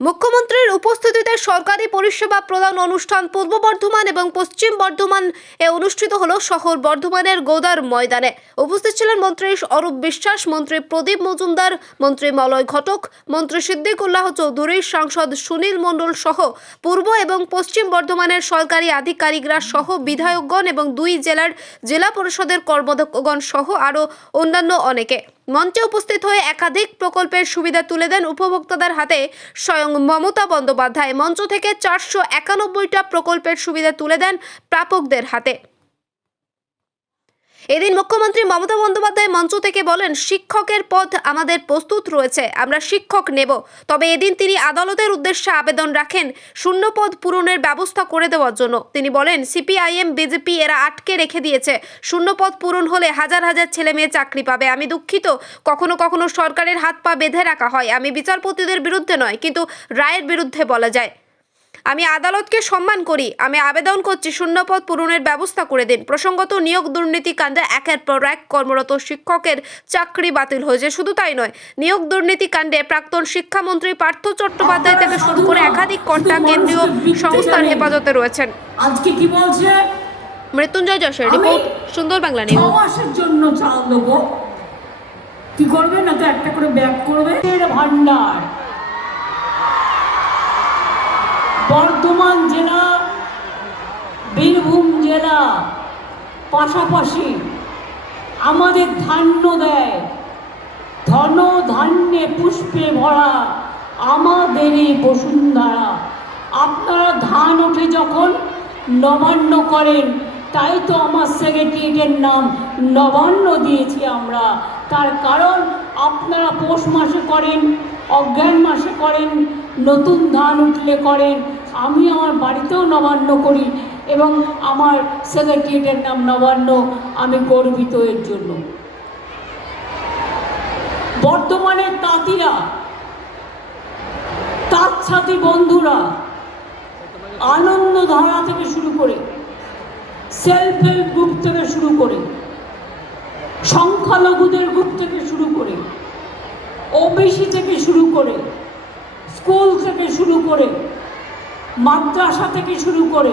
মুখ্যমন্ত্রীর উপস্থিতিতে সরকারি পরিষেবা প্রদান অনুষ্ঠান পূর্ব বর্ধমান এবং পশ্চিম বর্ধমান অনুষ্ঠিত হলো শহর বর্ধমানের গোদার ময়দানে। উপস্থিত ছিলেন মন্ত্রী অরূপ বিশ্বাস, মন্ত্রী প্রদীপ মজুমদার, মন্ত্রী মলয় ঘটক, মন্ত্রী সিদ্দিকুল্লাহ চৌধুরী, সাংসদ সুনীল মণ্ডল সহ পূর্ব এবং পশ্চিম বর্ধমানের সরকারি আধিকারিকরা সহ বিধায়কগণ এবং দুই জেলার জেলা পরিষদের কর্মাধ্যক্ষগণ সহ আরও অন্যান্য অনেকে। মঞ্চে উপস্থিত হয়ে একাধিক প্রকল্পের সুবিধা তুলে দেন উপভোক্তাদের হাতে স্বয়ং মমতা বন্দ্যোপাধ্যায়। মঞ্চ থেকে 491টা প্রকল্পের সুবিধা তুলে দেন প্রাপকদের হাতে। এদিন মুখ্যমন্ত্রী মমতা বন্দ্যোপাধ্যায় মঞ্চ থেকে বলেন, শিক্ষকের পদ আমাদের প্রস্তুত রয়েছে, আমরা শিক্ষক নেব। তবে এদিন তিনি আদালতের উদ্দেশ্যে আবেদন রাখেন শূন্যপদ পূরণের ব্যবস্থা করে দেওয়ার জন্য। তিনি বলেন, সিপিআইএম, বিজেপি এরা আটকে রেখে দিয়েছে। শূন্যপদ পূরণ হলে হাজার হাজার ছেলে মেয়ে চাকরি পাবে। আমি দুঃখিত, কখনো কখনো সরকারের হাত পা বেঁধে রাখা হয়। আমি বিচারপতিদের বিরুদ্ধে নয়, কিন্তু রায়ের বিরুদ্ধে বলা যায়। আমি আদালতকে সম্মান করি। আমি আবেদন করছি শূন্যপদ পূরণের ব্যবস্থা করে দিন। প্রসঙ্গত, নিয়োগ দুর্নীতি কাণ্ডে একের পর এক কর্মরত শিক্ষকের চাকরি বাতিল হয়েছে। শুধু তাই নয়, নিয়োগ দুর্নীতি কাণ্ডে প্রাক্তন শিক্ষামন্ত্রী পার্থ চট্টোপাধ্যায় থেকে শুরু করে একাধিক কর্তা কেন্দ্রীয় সংস্থার হেফাজতে রয়েছেন। আজকে কি বলছে? মৃত্যুঞ্জয় যশের রিপোর্ট, সুন্দর বাংলা নিউজ। মাসের জন্য চাল দেবো, কি করবে না তো একটা করে ব্যাগ করবে। ভান্ডার বর্ধমান জেলা, বীরভূম জেলা পাশাপাশি আমাদের ধান্য দেয়, ধন ধান্যে পুষ্পে ভরা আমাদেরই বসুন্ধরা। আপনারা ধান ওঠে যখন নবান্ন করেন, তাই তো আমার সেক্রেটারিয়েটের নাম নবান্ন দিয়েছি আমরা। তার কারণ আপনারা পৌষ মাসে করেন, অজ্ঞান মাসে করেন, নতুন ধান উঠলে করেন। আমি আমার বাড়িতেও নবান্ন করি এবং আমার সেক্রেটারিয়েটের নাম নবান্ন। আমি গর্বিত এর জন্য। বর্তমানের তাঁতিরা, তাঁত ছাতি বন্ধুরা, আনন্দধারা থেকে শুরু করে, সেলফ হেল্প গ্রুপ থেকে শুরু করে, সংখ্যালঘুদের গ্রুপ থেকে শুরু করে, ওবিসি থেকে শুরু করে, স্কুল থেকে শুরু করে, মাদ্রাসা থেকে শুরু করে,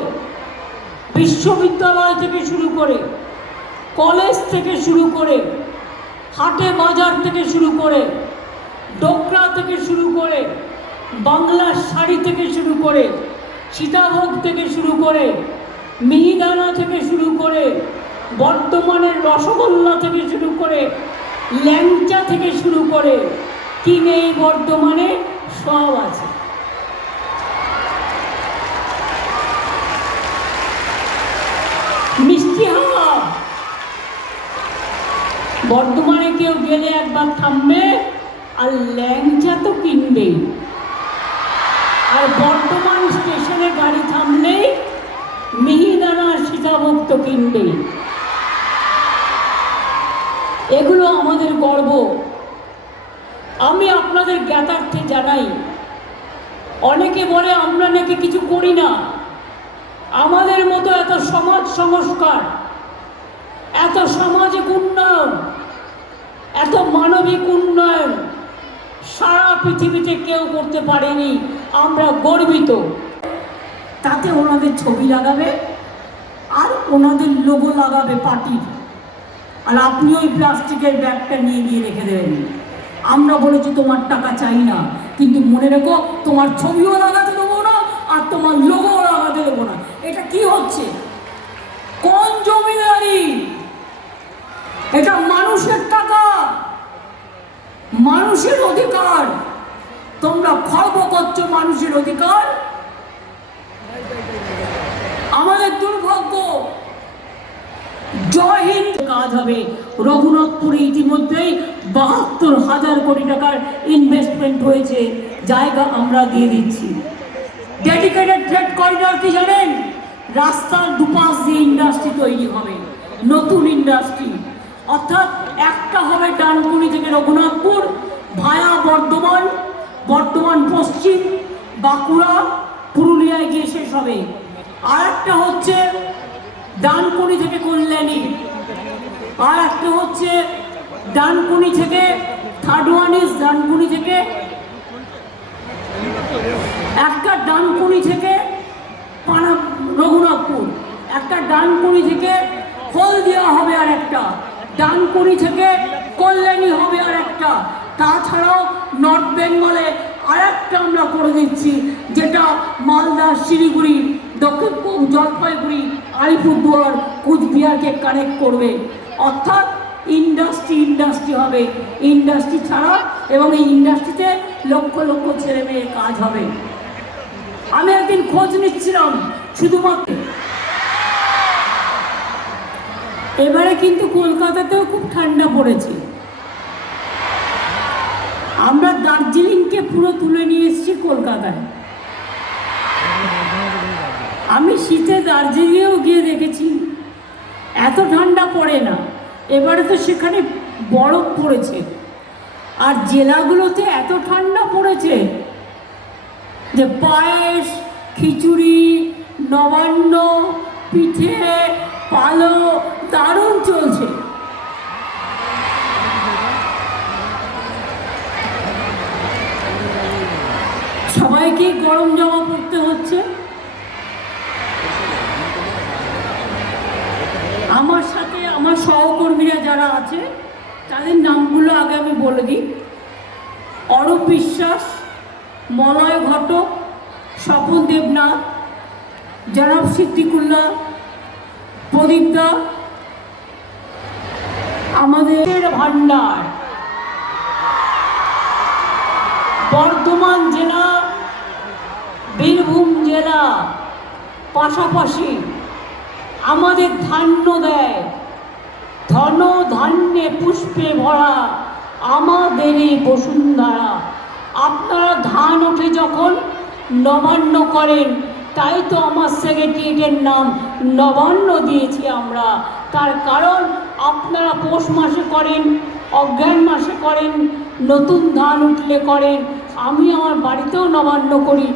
বিশ্ববিদ্যালয় থেকে শুরু করে, কলেজ থেকে শুরু করে, হাটে বাজার থেকে শুরু করে, ডোকরা থেকে শুরু করে, বাংলার শাড়ি থেকে শুরু করে, সীতাভোগ থেকে শুরু করে, মিহিদানা থেকে শুরু করে, বর্ধমানের রসগোল্লা থেকে শুরু করে, ল্যাংচা থেকে শুরু করে, কি নেই বর্ধমানে সব আছে। মিষ্টি হাওয়া বর্ধমানে কেউ গেলে একবার থামবে আর ল্যাংচা তো কিনবে, আর বর্ধমান স্টেশনে গাড়ি থামলেই মিহিদানা সীতাভোগ তো কিনবে। এগুলো আমাদের গর্ব। আমি আপনাদের জ্ঞাতার্থে জানাই, অনেকে বলে আমরা নাকি কিছু করি না। আমাদের মতো এত সমাজ সংস্কার, এত সামাজিক উন্নয়ন, এত মানবিক উন্নয়ন সারা পৃথিবীতে কেউ করতে পারেনি। আমরা গর্বিত। তাতে ওনাদের ছবি লাগাবে আর ওনাদের লোগো লাগাবে পার্টির, আর আপনি ওই প্লাস্টিকের ব্যাগটা নিয়ে গিয়ে রেখে দেবেন। আমরা বলেছি তোমার টাকা চাই না, কিন্তু মনে রেখো তোমার ছবিও লাগাতে দেবো না আর তোমার লোগো লাগাতে দেবো না। এটা কি হচ্ছে? কোন জমিদারি? এটা মানুষের টাকা, মানুষের অধিকার। তোমরা খর্ব করছো মানুষের অধিকার। আমাদের দুর্ভাগ্য। জয় হিন্দ কাজ হবে। রঘুনাথপুরে ইতিমধ্যেই ৭২,০০০ কোটি টাকার ইনভেস্টমেন্ট হয়েছে, জায়গা আমরা দিয়ে দিচ্ছি। ডেডিকেটেড ট্রেড করিডর কি জানেন? রাস্তার দুপাশ দিয়ে ইন্ডাস্ট্রি তৈরি হবে, নতুন ইন্ডাস্ট্রি। অর্থাৎ একটা হবে ডানকুনি থেকে রঘুনাথপুর ভায়া বর্ধমান, বর্ধমান পশ্চিম, বাঁকুড়া, পুরুলিয়ায় গিয়ে শেষ হবে। আর একটা হচ্ছে ডানকুনি থেকে কল্যাণী, আর একটা হচ্ছে ডানকুনি থেকে থার্ড ওয়ান ইজ ডানকুনি থেকে একটা ডানকুনি থেকে রঘুনাথপুর, একটা ডানকুনি থেকে হলদিয়া হবে, আর একটা ডানকুনি থেকে কল্যাণী হবে, আর একটা তাছাড়াও নর্থ বেঙ্গলে আর একটা আমরা করে দিচ্ছি, যেটা মালদা, শিলিগুড়ি, দক্ষিণ পূর্ব জলপাইগুড়ি, আলিপুরদুয়ার, কুচবিহারকে কানেক্ট করবে। অর্থাৎ ইন্ডাস্ট্রি হবে, ইন্ডাস্ট্রি ছাড়া, এবং এই ইন্ডাস্ট্রিতে লক্ষ লক্ষ ছেলে মেয়ের কাজ হবে। আমি একদিন খোঁজ নিচ্ছিলাম শুধুমাত্র, এবারে কিন্তু কলকাতাতেও খুব ঠান্ডা পড়েছে। আমরা দার্জিলিংকে পুরো তুলে নিয়ে এসেছি কলকাতায়। আমি শীতে দার্জিলিংয়েও গিয়ে দেখেছি এত ঠান্ডা পড়ে না। এবারে তো সেখানে বরফ পড়েছে, আর জেলাগুলোতে এত ঠান্ডা পড়েছে যে পায়েস, খিচুড়ি, নবান্ন, পিঠে, পালো দারুণ চলছে। সবাইকে গরম জামা পরতে হচ্ছে। আমার সাথে আমার সহকর্মীরা যারা আছে তাদের নামগুলো আগে আমি বলে দিই। অরূপ বিশ্বাস, মলয় ঘটক, স্বপন দেবনাথ, জনাব সিদ্দিকুল্লাহ, প্রদীপ দা, আমাদের ভান্ডার, বর্ধমান জেলা, বীরভূম জেলা পাশাপাশি আমাদের ধান্য দেয়, ধন ধান্যে পুষ্পে ভরা আমাদেরই বসুন্ধরা। আপনারা ধান ওঠে যখন নবান্ন করেন, তাই তো আমার সেক্রেটারিয়েটের নাম নবান্ন দিয়েছি আমরা। তার কারণ আপনারা পৌষ মাসে করেন, অজ্ঞান মাসে করেন, নতুন ধান উঠলে করেন। আমি আমার বাড়িতেও নবান্ন করি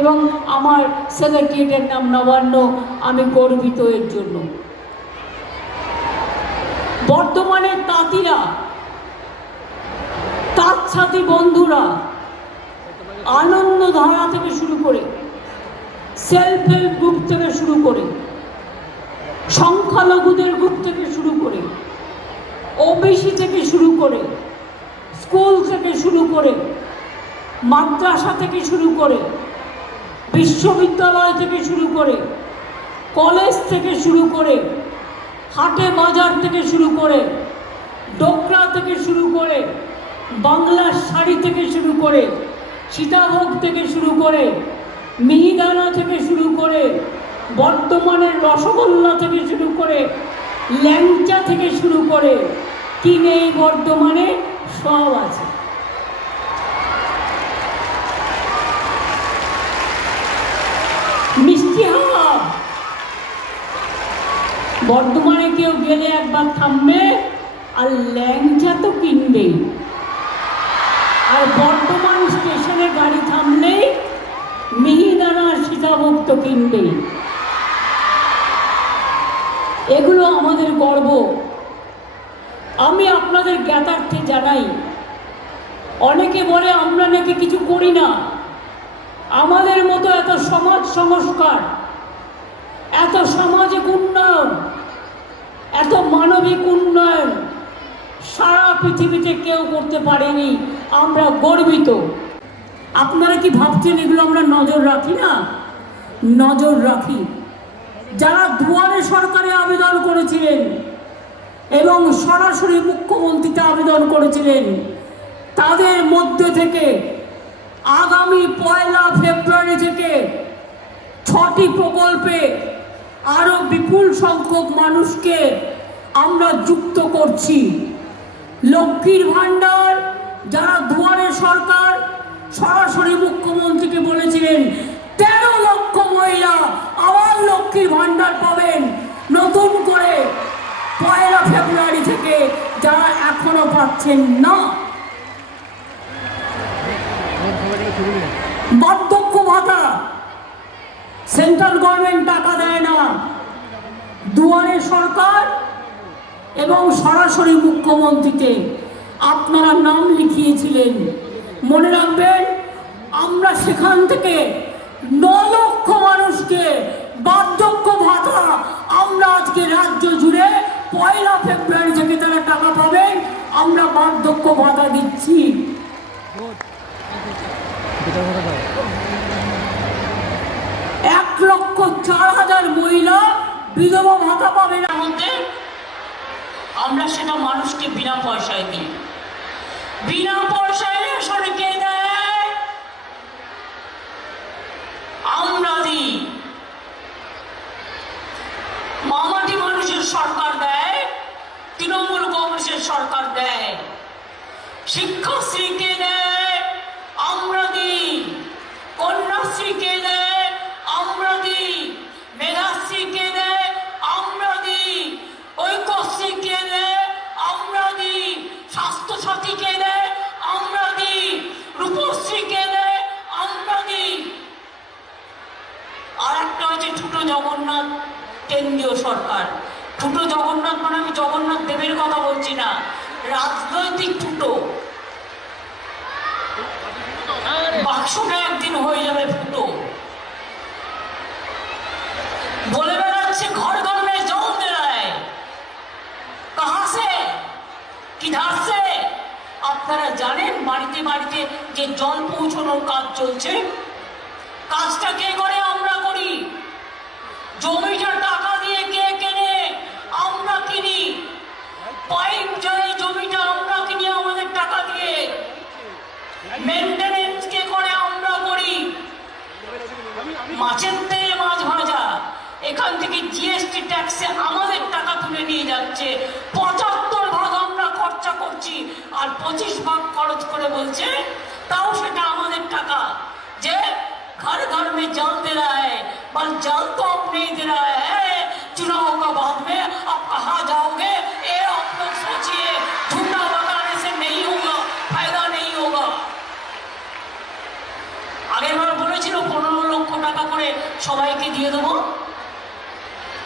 এবং আমার সেক্রেটারিয়েটের নাম নবান্ন। আমি গর্বিত এর জন্য। বর্তমানের তাঁতিরা, তাঁত সাথী বন্ধুরা, আনন্দধারা থেকে শুরু করে, সেলফ হেল্প গ্রুপ থেকে শুরু করে, সংখ্যালঘুদের গ্রুপ থেকে শুরু করে, ওবিসি থেকে শুরু করে, স্কুল থেকে শুরু করে, মাদ্রাসা থেকে শুরু করে, বিশ্ববিদ্যালয় থেকে শুরু করে, কলেজ থেকে শুরু করে, হাটে বাজার থেকে শুরু করে, ডোকরা থেকে শুরু করে, বাংলার শাড়ি থেকে শুরু করে, সীতাভোগ থেকে শুরু করে, মিহিদানা থেকে শুরু করে, বর্তমানের রসগোল্লা থেকে শুরু করে, ল্যাংচা থেকে শুরু করে, কি নেই বর্ধমানে সব আছে। মিষ্টি হাওয়া বর্ধমানে কেউ গেলে একবার থামবে, আর ল্যাংচা তো কিনবেই। আর বর্ধমান স্টেশনে গাড়ি থামলেই মিহিদানা, সীতাভোগ তো কিনবেই। এগুলো আমাদের গর্ব। আমি আপনাদের জ্ঞাতার্থে জানাই, অনেকে বলে আমরা নাকি কিছু করি না। আমাদের মতো এত সমাজ সংস্কার, এত সামাজিক উন্নয়ন, এত মানবিক উন্নয়ন সারা পৃথিবীতে কেউ করতে পারেনি। আমরা গর্বিত। আপনারা কি ভাবছেন এগুলো আমরা নজর রাখি না? নজর রাখি। যারা দুয়ারে সরকারে আবেদন করেছিলেন এবং সরাসরি মুখ্যমন্ত্রীতে আবেদন করেছিলেন, তাদের মধ্যে থেকে আগামী 1 ফেব্রুয়ারি থেকে 6টি প্রকল্পে আরও বিপুল সংখ্যক মানুষকে আমরা যুক্ত করছি। লক্ষ্মীর ভাণ্ডার, যারা দুয়ারে সরকার সরাসরি মুখ্যমন্ত্রীকে বলেছিলেন 13 লক্ষ মহিলা আবার লক্ষ্মীর ভাণ্ডার পাবেন নতুন করে 1 ফেব্রুয়ারি থেকে, যারা এখনো পাচ্ছেন না। বার্ধক্য ভাতা, সেন্ট্রাল গভর্নমেন্ট টাকা দেয় না, দুয়ারে সরকার এবং সরাসরি মুখ্যমন্ত্রীতে আপনারা নাম লিখিয়েছিলেন। মনে রাখবেন, আমরা সেখান থেকে 9 লক্ষ মানুষকে বার্ধক্য ভাতা আমরা আজকে রাজ্য জুড়ে 1 ফেব্রুয়ারি থেকে তারা টাকা পাবেন, আমরা বার্ধক্য ভাতা দিচ্ছি। 1,04,000 মহিলা বিধবা ভাতা পাবেন। মধ্যে আমরা সেটা মানুষকে বিনা পয়সায় দিই, বিনা পয়সায় রেশনে কে দেয়? আমরা দিই। মামাটি মানুষের সরকার দেয়, তৃণমূল কংগ্রেসের সরকার দেয়। শিক্ষাশ্রীকে দেয়, আমরা দিই। কন্যাশ্রীকে দেয়, আমরা দিই। মেধাশ্রীকে দেয়, আমরা দিই। ঐক্যশ্রীকে দেয়, আমরা দিই। স্বাস্থ্যসাথীকে দেয়, আমরা দিই। রূপশ্রীকে দেয়, আমরা দিই। আর একটা হচ্ছে ছোটো জগন্নাথ, কেন্দ্রীয় সরকার। ছোটো জগন্নাথ মানে আমি জগন্নাথ দেবের কথা বলছি না, রাজনৈতিক ছোটো। বাক্সটা একদিন হয়ে যাবে ফুটো। বলে বেড়াচ্ছে ঘর ঘর মে জল দে रहा है, कहां से, किधर से? আপনারা জানেন বাড়িতে বাড়িতে যে জল পৌঁছানোর কাজ চলছে, কাজটা কে করে? আমরা করি। জমিটা টাকা দিয়ে কে কেনে? আমরা কিনি। পাইপ যায় জমিটা আমরা কিনি আমাদের টাকা দিয়ে। মেইনটেনেন্স কে করে? আমরা করি। মাছের তেল, মাছ ভাজা, এখান থেকে জিএসটি ট্যাক্সে আমাদের টাকা তুলে নিয়ে যাচ্ছে। 75 ভাগ আমরা খরচা করছি, আর 25 ভাগ খরচ করে বলছে তাও সেটা আমাদের টাকা। যে घर घर में जल दे रहा है, पर जल तो अब नहीं दे रहा है। चुनाव का बाद में अब कहाँ जाओगे ये आप लोग सोचिए। झूठा बताने से नहीं होगा, फायदा नहीं होगा। আগের বার বলেছিল 15 লক্ষ টাকা করে সবাইকে দিয়ে দেবো,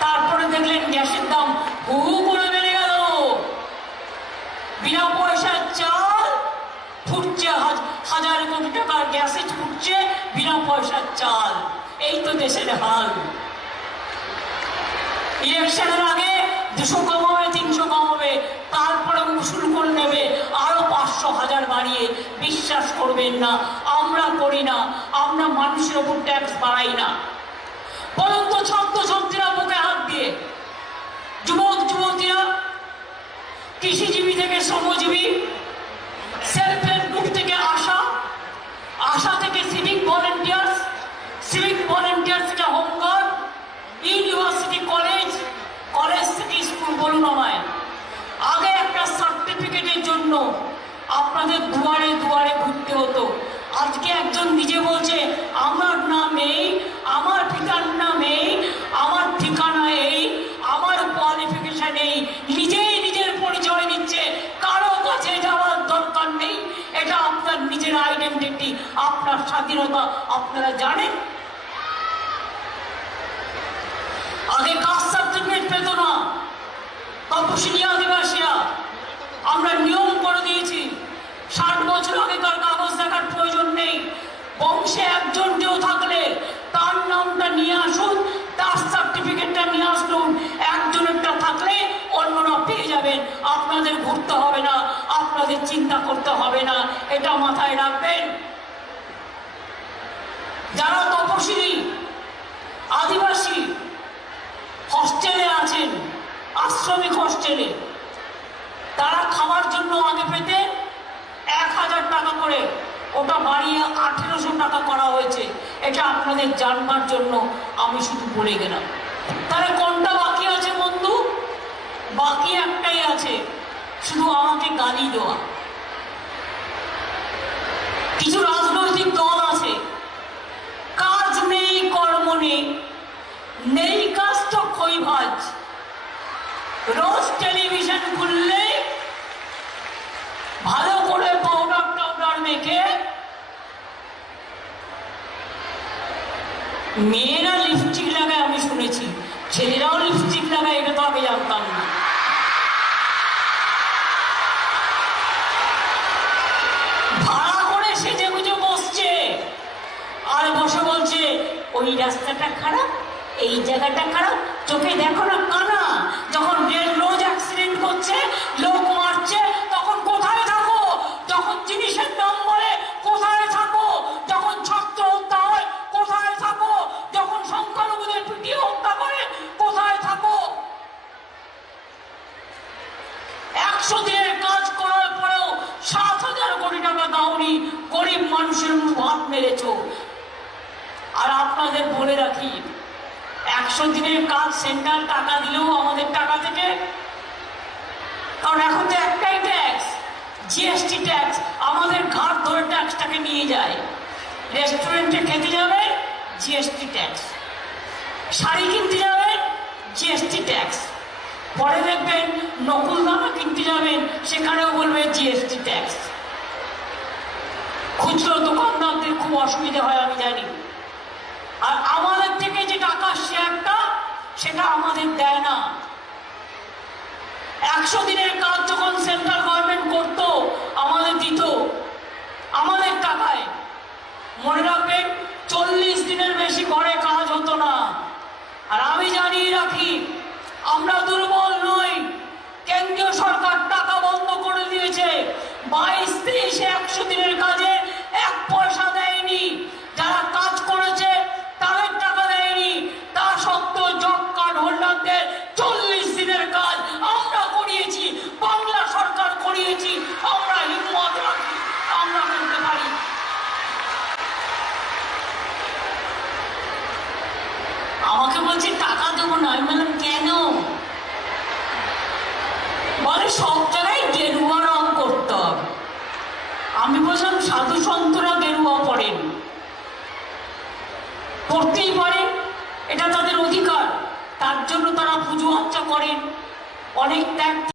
তারপরে দেখলেন গ্যাসের দাম হু করে বেড়ে গেল। বিনা পয়সার চাল ফুটছে, হাজার কোটি টাকার গ্যাসে ফুটছে বিনা পয়সার চাল। এই তো দেশের হাল। ইলেকশনের আগে 200 কমাবে, 300 কমাবে, তারপরে উসুল করে নেবে আরো 500 1000 বাড়িয়ে। বিশ্বাস করবেন না, আমরা করি না। আমরা মানুষের উপর ট্যাক্স বাড়াই না। বলুন তো ছাত্রছাত্রীরা বুকে হাত দিয়ে, যুবক যুবতীরা, কৃষিজীবী থেকে শ্রমজীবী, সেলফ হেল্প গ্রুপ থেকে আশা থেকে সিভিক ভলেন্টিয়ার্স থেকে হোমগার্ড, ইউনিভার্সিটি কলেজ থেকে স্কুল। বলুন আমায়, আগে একটা সার্টিফিকেটের জন্য আপনাদের দুয়ারে দুয়ারে ঘুরতে হতো। আজকে একজন নিজে বলছে আমার নাম এই, আমার পিতার নাম এই, আমার ঠিকানা এই, আমার কোয়ালিফিকেশন এই। নিজেই নিজের পরিচয় নিচ্ছে, কারো কাছে যাওয়ার দরকার নেই। এটা আপনার নিজের আইডেন্টিটি, আপনার স্বাধীনতা। আপনারা জানেন আগে কাস্ট সার্টিফিকেট পেত না তপশিলি আদিবাসীরা। আমরা নিয়ম করে দিয়েছি 60 বছর আগেকার কাগজ দেখার প্রয়োজন নেই। বংশে একজন কেউ থাকলে তার নামটা নিয়ে আসুন, তার সার্টিফিকেটটা নিয়ে আসুন। একজনেরটা থাকলে অন্যরা পেয়ে যাবেন। আপনাদের ঘুরতে হবে না, আপনাদের চিন্তা করতে হবে না। এটা মাথায় রাখবেন। যারা তপশিলি আদিবাসী হস্টেলে আছেন, আশ্রমিক হস্টেলে, তারা খাওয়ার জন্য আগে পেতেন 1000 টাকা করে, ওটা বাড়িয়ে 1800 টাকা করা হয়েছে। এটা আপনাদের জানবার জন্য আমি শুধু বলে গেলাম। তাহলে কোনটা বাকি আছে বন্ধু? বাকি একটাই আছে, শুধু আমাকে গালি দেওয়া। কিছু রাজনৈতিক দল আছে, কাজ নেই, কর্ম নেই, নেই কাজ তো খই ভাজ। রোজ টেলিভিশন খুললে ভালো করে পাউডার মেখে মেয়েরা লিপস্টিক লাগায় আমি শুনেছি, ছেলেরাও লিপস্টিক লাগায় এটা তো আমি জানতাম না। ভাড়া করে সেজে গুজে বসছে, বসে বলছে ওই রাস্তাটা খারাপ, এই জায়গাটা খারাপ, চোখে দেখো না কানা। যখন রেল রোজ অ্যাক্সিডেন্ট করছে, লোক মারছে, তখন কোথায় থাকো? যখন জিনিসের দাম বলে কোথায় থাকো? যখন ছাত্র হত্যা হয় কোথায় থাকো? যখন সংখ্যালঘুদের পিটিয়ে হত্যা করে কোথায় থাকো? 100 দিনের কাজ করার পরেও 7,000 কোটি টাকা দাওনি, গরিব মানুষের হাত মেরেছ। আর আপনাদের বলে রাখি, 100 দিনের কাজ সেন্ট্রাল টাকা দিলেও আমাদের টাকা থেকে, কারণ এখন তো একটাই ট্যাক্স, জিএসটি ট্যাক্স। আমাদের ঘাট ধরে ট্যাক্সটাকে নিয়ে যায়। রেস্টুরেন্টে খেতে যাবেন, জিএসটি ট্যাক্স। শাড়ি কিনতে যাবেন, জিএসটি ট্যাক্স। পরে দেখবেন নকুলদানা কিনতে যাবেন, সেখানেও বলবে জিএসটি ট্যাক্স। খুচরো দোকানদারদের খুব অসুবিধা হয়, আমি জানি। আর আমাদের থেকে যে টাকার শেয়ারটা, সেটা আমাদের দেয় না। 100 দিনের কাজ যখন সেন্ট্রাল গভর্নমেন্ট করতো, আমাদের দিত আমাদের টাকায়। মনে রাখবেন, 40 দিনের বেশি ঘরে কাজ হতো না। আর আমি জানিয়ে রাখি, আমরা দুর্বল নই। কেন্দ্রীয় সরকার টাকা বন্ধ করে দিয়েছে। 22, 23, 100 দিনের কাজে 1 পয়সা দেয়নি। যারা কাজ করেছে তাদের টাকা দেয়নি। তা সত্ত্বেও জব কার্ড হোল্ডারদের 40 দিনের কাজ আমরা করিয়েছি, বাংলা সরকার করিয়েছি। আমরা হিম্মত রাখি, আমরা করতে পারি। আমাকে বলছে টাকা দেবো না। আমি বললাম কেন? বলে সব জায়গায় গেরুয়া রং করতে হবে। আমি বললাম সাধু সন্তরা গেরুয়া পড়েন, পড়তেই পারেন, এটা তাদের অধিকার। তার জন্য তারা পুজো আর্চা করেন, অনেক ত্যাগ